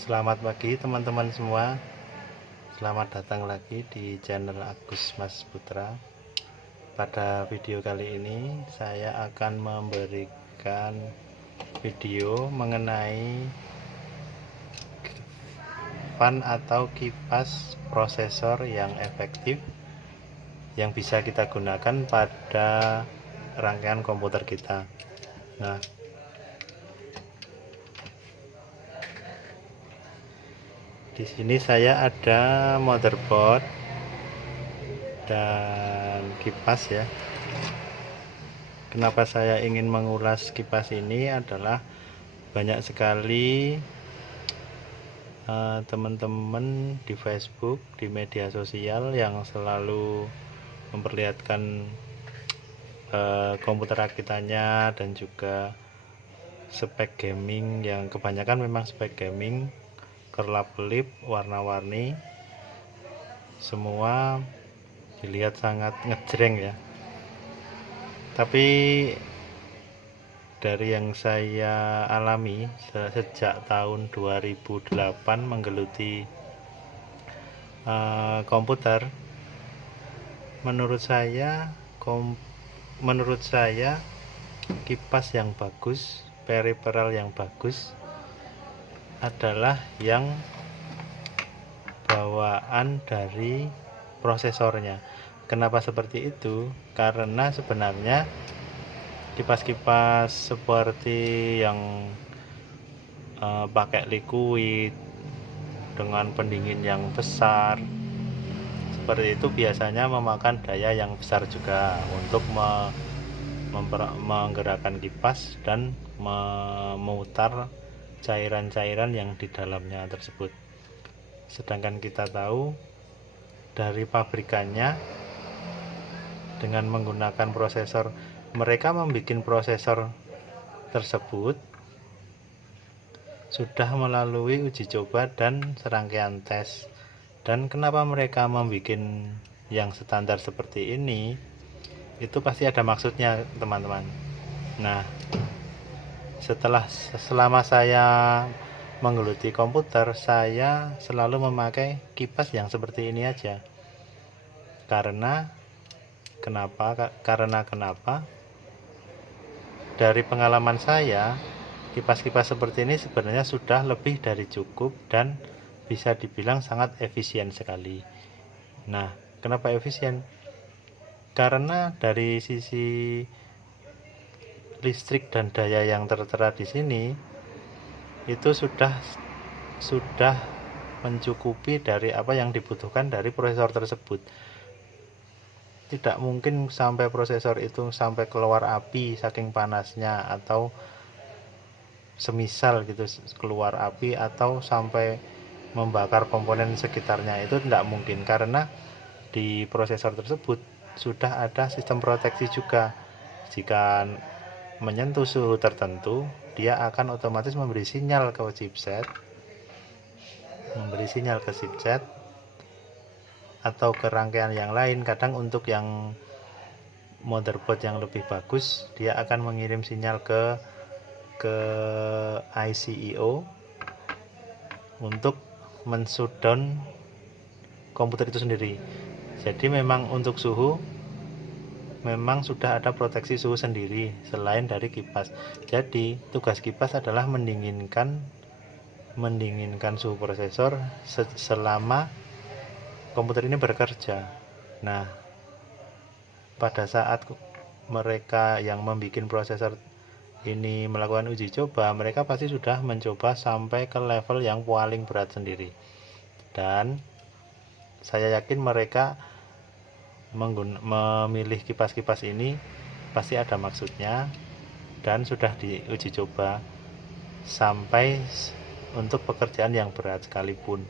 Selamat pagi teman-teman semua. Selamat datang lagi di channel Agus Mas Putra. Pada video kali ini saya akan memberikan video mengenai fan atau kipas prosesor yang efektif yang bisa kita gunakan pada rangkaian komputer kita. Nah, di sini saya ada motherboard dan kipas ya. Kenapa saya ingin mengulas kipas ini adalah banyak sekali teman-teman di Facebook, di media sosial yang selalu memperlihatkan komputer rakitannya dan juga spek gaming yang kebanyakan memang spek gaming, kerlap-kelip, warna-warni, semua dilihat sangat ngejreng ya. Tapi dari yang saya alami sejak tahun 2008 menggeluti komputer, menurut saya kipas yang bagus, peripheral yang bagus adalah yang bawaan dari prosesornya. Kenapa seperti itu? Karena sebenarnya kipas-kipas seperti yang pakai liquid dengan pendingin yang besar seperti itu biasanya memakan daya yang besar juga untuk menggerakkan kipas dan memutar cairan-cairan yang di dalamnya tersebut. Sedangkan kita tahu dari pabrikannya dengan menggunakan prosesor, mereka membuat prosesor tersebut sudah melalui uji coba dan serangkaian tes. Dan kenapa mereka membuat yang standar seperti ini? Itu pasti ada maksudnya, teman-teman. Nah, selama saya menggeluti komputer, saya selalu memakai kipas yang seperti ini aja. Karena kenapa? Dari pengalaman saya, kipas-kipas seperti ini sebenarnya sudah lebih dari cukup dan bisa dibilang sangat efisien sekali. Nah, kenapa efisien? Karena dari sisi listrik dan daya yang tertera di sini itu sudah mencukupi dari apa yang dibutuhkan dari prosesor tersebut. Tidak mungkin sampai prosesor itu sampai keluar api saking panasnya, atau semisal gitu keluar api atau sampai membakar komponen sekitarnya. Itu tidak mungkin karena di prosesor tersebut sudah ada sistem proteksi juga. Jika menyentuh suhu tertentu, dia akan otomatis memberi sinyal ke chipset, atau ke rangkaian yang lain. Kadang untuk yang motherboard yang lebih bagus, dia akan mengirim sinyal ke ICIO untuk men-shutdown komputer itu sendiri. Jadi memang untuk suhu memang sudah ada proteksi suhu sendiri selain dari kipas. Jadi tugas kipas adalah mendinginkan suhu prosesor selama komputer ini bekerja. Nah, pada saat mereka yang membuat prosesor ini melakukan uji coba, mereka pasti sudah mencoba sampai ke level yang paling berat sendiri. Dan saya yakin mereka memilih kipas-kipas ini pasti ada maksudnya dan sudah diuji coba sampai untuk pekerjaan yang berat sekalipun.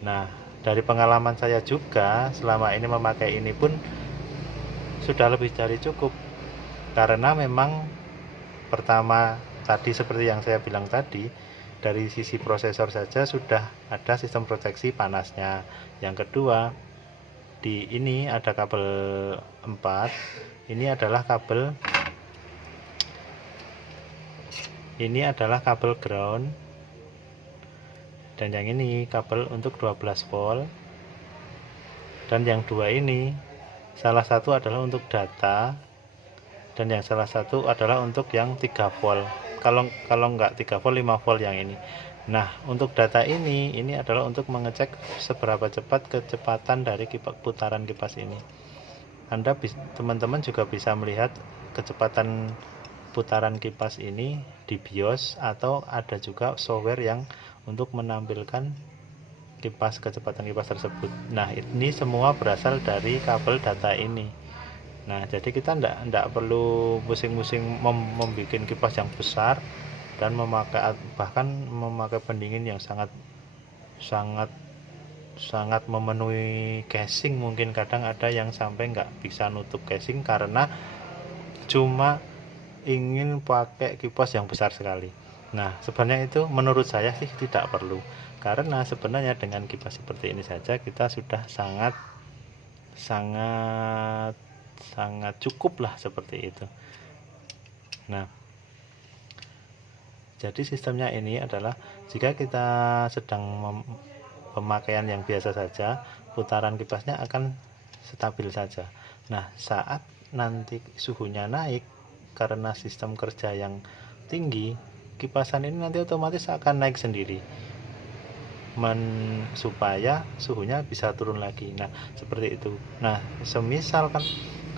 Nah, dari pengalaman saya juga selama ini memakai ini pun sudah lebih dari cukup, karena memang pertama tadi seperti yang saya bilang tadi, dari sisi prosesor saja sudah ada sistem proteksi panasnya. Yang kedua, di ini ada kabel 4. Ini adalah kabel ground dan yang ini kabel untuk 12 volt, dan yang dua ini salah satu adalah untuk data dan yang salah satu adalah untuk yang 3 volt. Kalau enggak 3 volt, 5 volt yang ini. Nah, untuk data ini adalah untuk mengecek seberapa cepat kecepatan dari putaran kipas ini. Teman-teman juga bisa melihat kecepatan putaran kipas ini di BIOS, atau ada juga software yang untuk menampilkan kecepatan kipas tersebut. Nah, ini semua berasal dari kabel data ini. Nah, jadi kita tidak perlu pusing-pusing membuat kipas yang besar dan bahkan memakai pendingin yang sangat memenuhi casing. Mungkin kadang ada yang sampai nggak bisa nutup casing karena cuma ingin pakai kipas yang besar sekali. Nah, sebenarnya itu menurut saya sih tidak perlu, karena sebenarnya dengan kipas seperti ini saja kita sudah sangat cukup lah seperti itu. Nah, jadi sistemnya ini adalah jika kita sedang pemakaian yang biasa saja, putaran kipasnya akan stabil saja. Nah, saat nanti suhunya naik karena sistem kerja yang tinggi, kipasan ini nanti otomatis akan naik sendiri supaya suhunya bisa turun lagi. Nah, seperti itu. Nah, semisal kan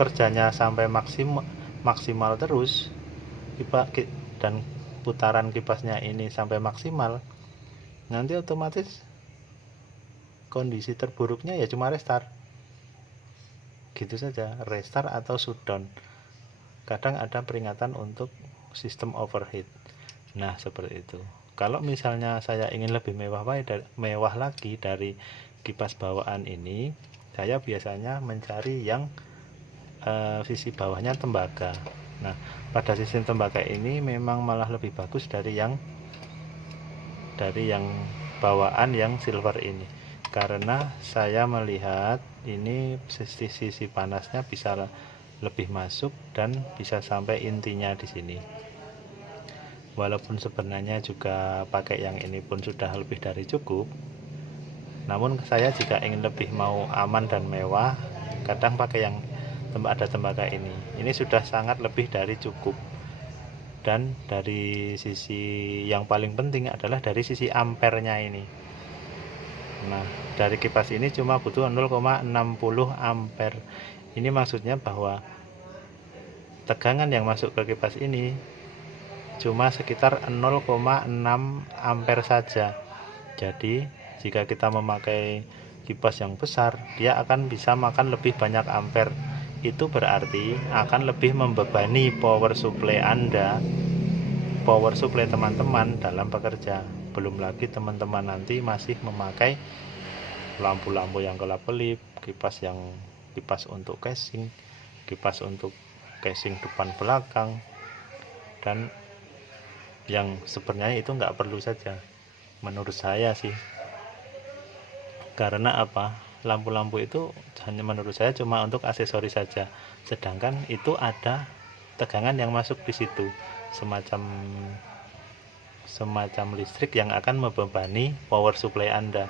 kerjanya sampai maksimal terus, dan putaran kipasnya ini sampai maksimal, nanti otomatis kondisi terburuknya ya cuma restart, gitu saja, restart atau shutdown. Kadang ada peringatan untuk sistem overheat. Nah, seperti itu. Kalau misalnya saya ingin lebih mewah lagi dari kipas bawaan ini, saya biasanya mencari yang sisi bawahnya tembaga. Nah, pada sistem tembaga ini memang malah lebih bagus dari yang bawaan yang silver ini, karena saya melihat ini sisi panasnya bisa lebih masuk dan bisa sampai intinya di sini. Walaupun sebenarnya juga pakai yang ini pun sudah lebih dari cukup, namun saya jika ingin lebih mau aman dan mewah, kadang pakai yang ada tembaga ini. Ini sudah sangat lebih dari cukup. Dan dari sisi yang paling penting adalah dari sisi ampernya ini. Nah, dari kipas ini cuma butuh 0,60 ampere. Ini maksudnya bahwa tegangan yang masuk ke kipas ini cuma sekitar 0,6 ampere saja. Jadi jika kita memakai kipas yang besar, dia akan bisa makan lebih banyak ampere. Itu berarti akan lebih membebani power supply Anda, power supply teman-teman dalam bekerja. Belum lagi teman-teman nanti masih memakai lampu-lampu yang kelap-kelip, kipas untuk casing, kipas untuk casing depan belakang, dan yang sebenarnya itu nggak perlu saja menurut saya sih. Karena apa? Lampu-lampu itu hanya menurut saya cuma untuk aksesoris saja, sedangkan itu ada tegangan yang masuk di situ, semacam listrik yang akan membebani power supply Anda.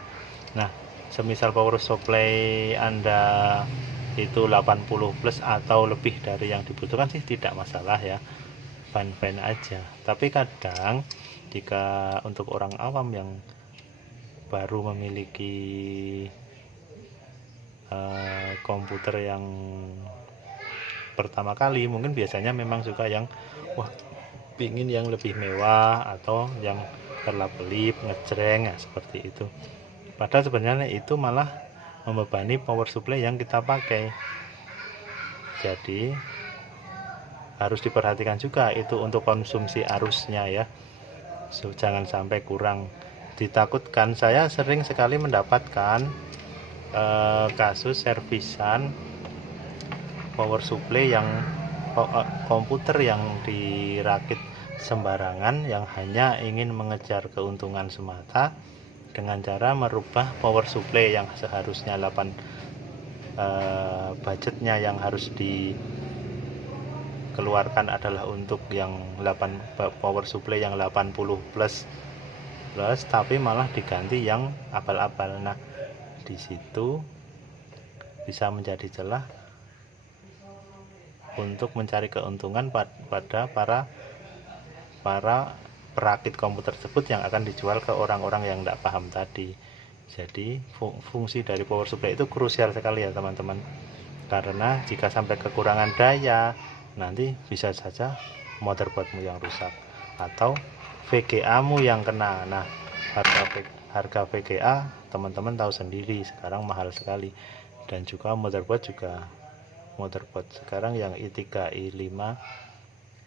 Nah, semisal power supply Anda itu 80 plus atau lebih dari yang dibutuhkan sih tidak masalah ya, fine-fine aja. Tapi kadang jika untuk orang awam yang baru memiliki komputer yang pertama kali, mungkin biasanya memang suka yang pingin yang lebih mewah atau yang kelap-kelip, ngejreng, seperti itu. Padahal sebenarnya itu malah membebani power supply yang kita pakai. Jadi harus diperhatikan juga itu untuk konsumsi arusnya ya, jangan sampai kurang. Ditakutkan, saya sering sekali mendapatkan kasus servisan power supply yang komputer yang dirakit sembarangan, yang hanya ingin mengejar keuntungan semata dengan cara merubah power supply yang seharusnya budgetnya yang harus dikeluarkan adalah untuk yang power supply yang 80 plus plus, tapi malah diganti yang abal-abal. Nah, di situ bisa menjadi celah untuk mencari keuntungan pada para perakit komputer tersebut yang akan dijual ke orang-orang yang tidak paham tadi. Jadi fungsi dari power supply itu krusial sekali ya teman-teman, karena jika sampai kekurangan daya, nanti bisa saja motherboardmu yang rusak atau VGA-mu yang kena. Nah, harga VGA teman-teman tahu sendiri sekarang mahal sekali, dan juga motherboard sekarang yang i3 i5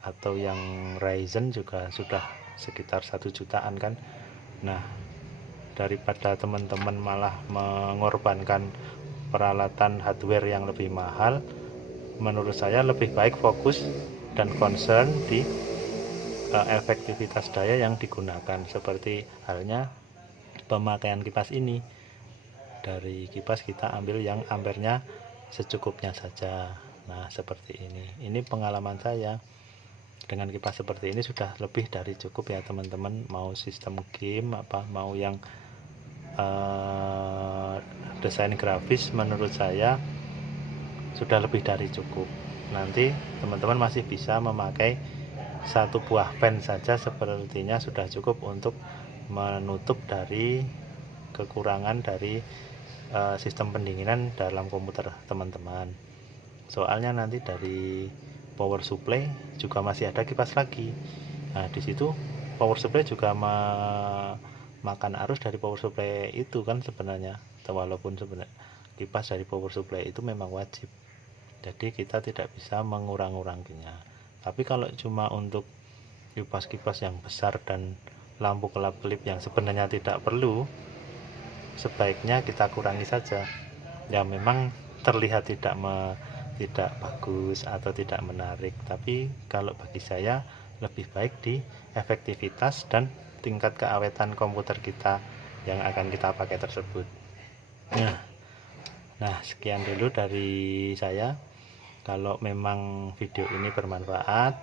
atau yang Ryzen juga sudah sekitar 1 jutaan kan. Nah, daripada teman-teman malah mengorbankan peralatan hardware yang lebih mahal, menurut saya lebih baik fokus dan concern di efektivitas daya yang digunakan, seperti halnya pemakaian kipas ini. Dari kipas kita ambil yang ampernya secukupnya saja. Nah, seperti ini pengalaman saya dengan kipas seperti ini sudah lebih dari cukup ya teman-teman. Mau sistem game mau yang desain grafis, menurut saya sudah lebih dari cukup. Nanti teman-teman masih bisa memakai satu buah fan saja, sepertinya sudah cukup untuk menutup dari kekurangan dari sistem pendinginan dalam komputer teman-teman. Soalnya nanti dari power supply juga masih ada kipas lagi. Nah, di situ power supply juga makan arus dari power supply itu kan sebenarnya, walaupun sebenarnya kipas dari power supply itu memang wajib, jadi kita tidak bisa mengurang-uranginya. Tapi kalau cuma untuk kipas-kipas yang besar dan lampu kelap-kelip yang sebenarnya tidak perlu, sebaiknya kita kurangi saja. Ya memang terlihat tidak bagus atau tidak menarik, tapi kalau bagi saya lebih baik di efektivitas dan tingkat keawetan komputer kita yang akan kita pakai tersebut. Nah, sekian dulu dari saya. Kalau memang video ini bermanfaat,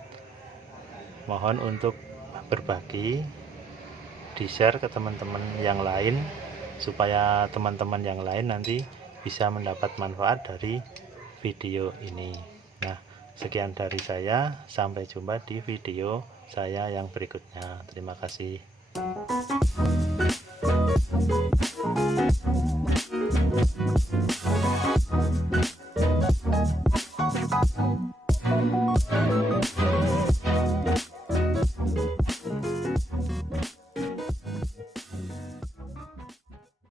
mohon untuk berbagi, di-share ke teman-teman yang lain, supaya teman-teman yang lain nanti bisa mendapat manfaat dari video ini. Nah, sekian dari saya, sampai jumpa di video saya yang berikutnya. Terima kasih.